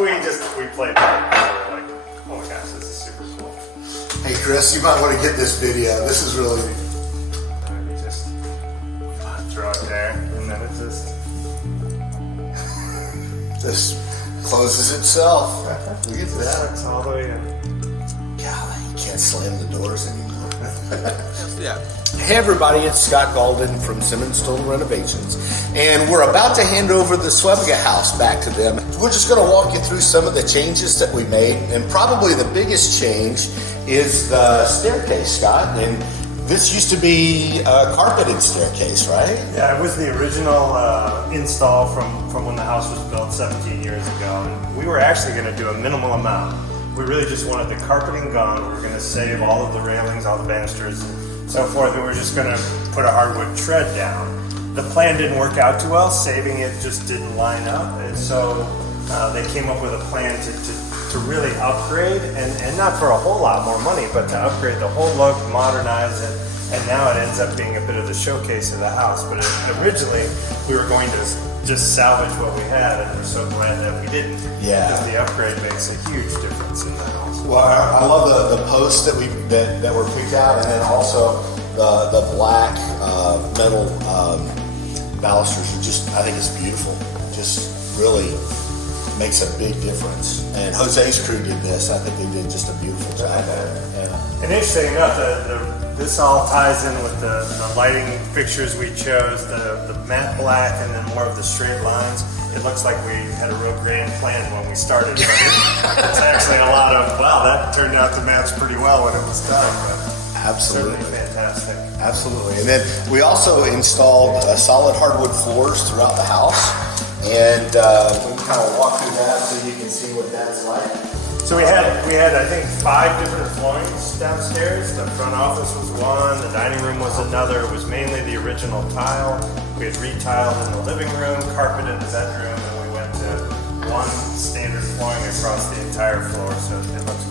we played that and we were like, oh my gosh, this is super cool. Hey Chris, you might want to get this video. This is really... We just throw it there and then it just closes itself. Look at that. It's all the way in. Golly, you can't slam the doors anymore. Yeah. Hey everybody, it's Scott Golden from Simmons Total Renovations, and we're about to hand over the Szwejbka house back to them. We're just going to walk you through some of the changes that we made, and probably the biggest change is the staircase, Scott. And this used to be a carpeted staircase, right? Yeah, it was the original install from when the house was built 17 years ago. And we were actually going to do a minimal amount. We really just wanted the carpeting gone. We were going to save all of the railings, all the banisters, and so forth, and we were just going to put a hardwood tread down. The plan didn't work out too well. Saving it just didn't line up, and so they came up with a plan to really upgrade, and not for a whole lot more money, but to upgrade the whole look, modernize it, and now it ends up being a bit of the showcase of the house. But originally, we were going to just salvage what we had, and we're so glad that we didn't. Yeah. Because the upgrade makes a huge difference in the house. Well, I love the posts that were picked out, and then also the black metal balusters are just, I think it's beautiful. Just really makes a big difference. And Jose's crew did this. I think they did just a beautiful job. Yeah. And interesting enough, this all ties in with the lighting fixtures we chose, the matte black and then more of the straight lines. It looks like we had a real grand plan when we started. But it's actually a lot of, wow, that turned out to match pretty well when it was done. But absolutely. Certainly fantastic. Absolutely. And then we also installed solid hardwood floors throughout the house. And we can kind of walk through that so you can see what that's like. So we had I think 5 different floorings downstairs. The front office was one, the dining room was another. It was mainly the original tile. We had retiled in the living room, carpeted the bedroom, and we went to one standard flooring across the entire floor. So it looks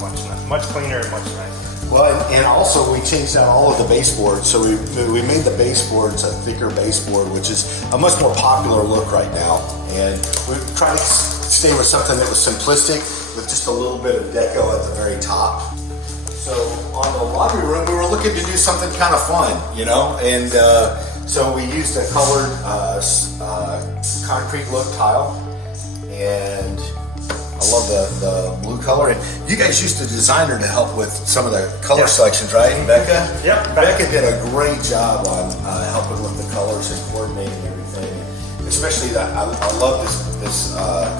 much cleaner and much nicer. Well, and also we changed out all of the baseboards. So we made the baseboards a thicker baseboard, which is a much more popular look right now. And we tried to stay with something that was simplistic, with just a little bit of deco at the very top. So on the laundry room, we were looking to do something kind of fun, you know, and so we used a colored concrete look tile, and I love the blue color. And you guys used a designer to help with some of the color selections, right, Becca? Yep. Becca did a great job on helping with the colors and coordinating everything. Especially that, I love this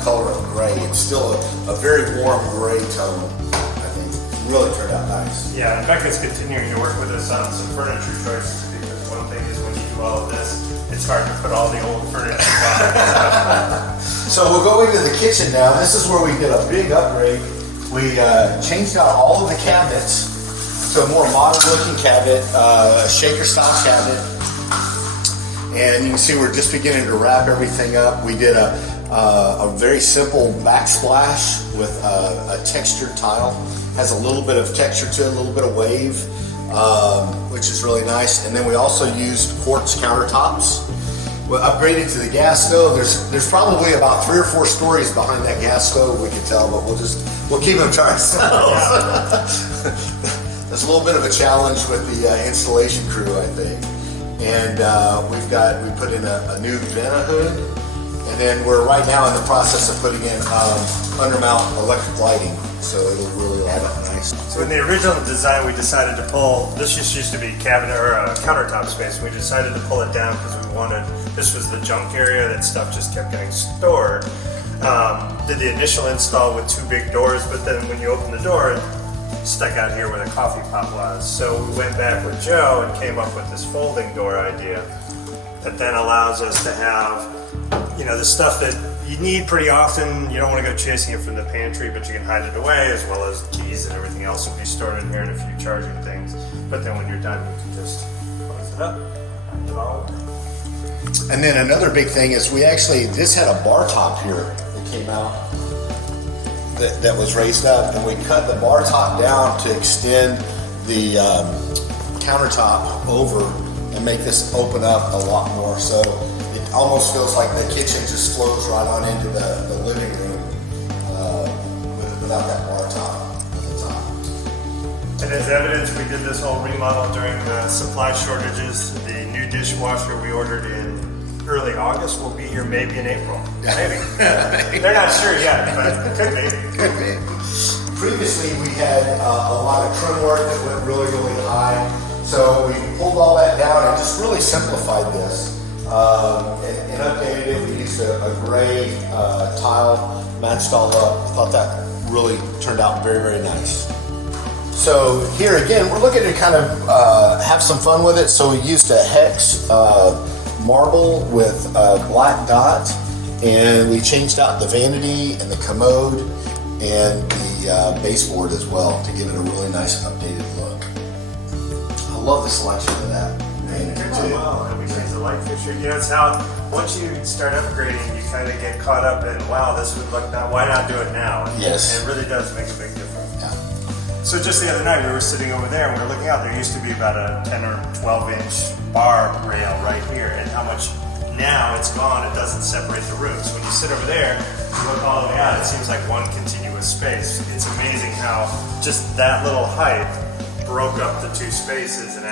color of gray. It's still a very warm gray tone, I think. Really turned out nice. Yeah, and Becca's continuing to work with us on some furniture choices, because one thing is when you do all of this, it's hard to put all the old furniture back. So we'll go into the kitchen now. This is where we did a big upgrade. We changed out all of the cabinets to a more modern looking cabinet, a shaker style cabinet. And you can see we're just beginning to wrap everything up. We did a very simple backsplash with a textured tile. Has a little bit of texture to it, a little bit of wave, which is really nice. And then we also used quartz countertops. We upgraded to the gas stove. There's probably about 3 or 4 stories behind that gas stove, we can tell, but we'll keep them to ourselves. There's a little bit of a challenge with the installation crew, I think. And we put in a new Vena hood, and then we're right now in the process of putting in undermount electric lighting, so it'll really light up nice. So in the original design, we decided to pull, this just used to be cabinet or countertop space. We decided to pull it down because we wanted, this was the junk area that stuff just kept getting stored. Did the initial install with 2 big doors, but then when you open the door, stuck out here where the coffee pot was. So we went back with Joe and came up with this folding door idea that then allows us to have, you know, the stuff that you need pretty often. You don't want to go chasing it from the pantry, but you can hide it away, as well as keys and everything else will be stored in here and a few charging things. But then when you're done, you can just close it up, hand it all over. And then another big thing is this had a bar top here that came out that was raised up, and we cut the bar top down to extend the countertop over and make this open up a lot more. So it almost feels like the kitchen just flows right on into the living room without that bar top at the top. And as evidence, we did this whole remodel during the supply shortages. The new dishwasher we ordered in early August will be here maybe in April. Maybe. They're not sure yet, but could be. Could be. Previously, we had a lot of trim work that went really, really high. So we pulled all that down and just really simplified this and updated it. We used a gray tile, matched all up. I thought that really turned out very, very nice. So here again, we're looking to kind of have some fun with it. So we used a hex marble with a black dot, and we changed out the vanity and the commode and the baseboard as well to give it a really nice updated look. I love the selection of that vanity too. Well, and we changed the light fixture. You know, it's how once you start upgrading, you kind of get caught up in, wow, this would look now. Why not do it now? Yes. And it really does make a big difference. Yeah. So just the other night, we were sitting over there and we were looking out. There used to be about a 10 or 12 inch bar rail right here, and how much now it's gone. It doesn't separate the rooms. When you sit over there, you look all the way out. It seems like one continuous space. It's amazing how just that little height broke up the two spaces, and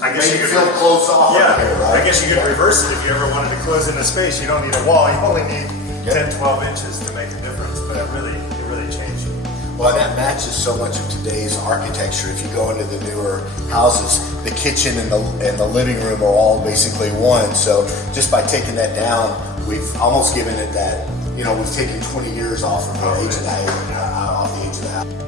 I guess you could feel close off. Yeah, here, right? I guess you could reverse it if you ever wanted to close in a space. You don't need a wall. You only need 10, 12 inches to make a difference. But it really changed. Well, that matches so much of today's architecture. If you go into the newer houses, the kitchen and the living room are all basically one. So just by taking that down, we've almost given it that, you know, we've taken 20 years off of the age of the house.